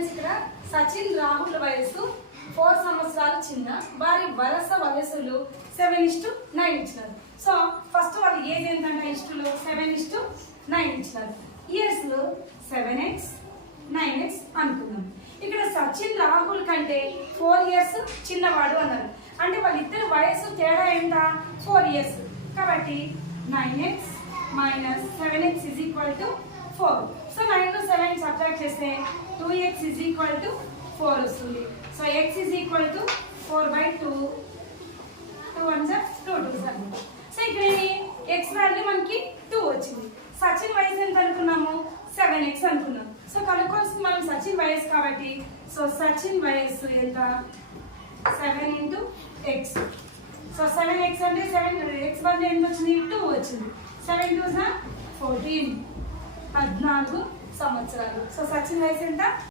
Friends ఇక్కడ సచిన్ రాహుల్ వయసు 4 సంవత్సరాలు చిన్న, వారి వరుస వయసులు 7:9 ఇచ్చినారు. సో ఫస్ట్ వాళ్ళ ఏజ్ ఏంటంటే ఇస్టులు 7:9 ఇచ్చినారు. ఇయర్స్ 7x 9x అనుకున్నాం. ఇక్కడ సచిన్ రాహుల్ కంటే 4 ఇయర్స్ చిన్నవాడు అన్నారు. అంటే వాళ్ళిద్దరు వయసు తేడా ఎంత? 4 ఇయర్స్. కాబట్టి 9x minus 7x is equal to 4. So 9 to 7 subtract చేస్తే 2x ఇజ్ ఈక్వల్ టు 4 వస్తుంది. So x is equal to 4/2. 2 1 2 2. So ఇక్కడ x వాల్యూ మనకి 2 వచ్చింది. సచిన్ వయసు ఎంత అనుకున్నాము? 7x అనుకున్నాం. సో కనుక్కోవాల్సింది మనం సచిన్ వయసు కాబట్టి, సో సచిన్ వయసు ఎంత? 7 into x. సో 7x అంటే 7x వాల్యూ ఎంత వచ్చింది? 2 వచ్చింది. 7 2 14 సంవత్సరాలు. సో సచిన్ వయసు ఎంత?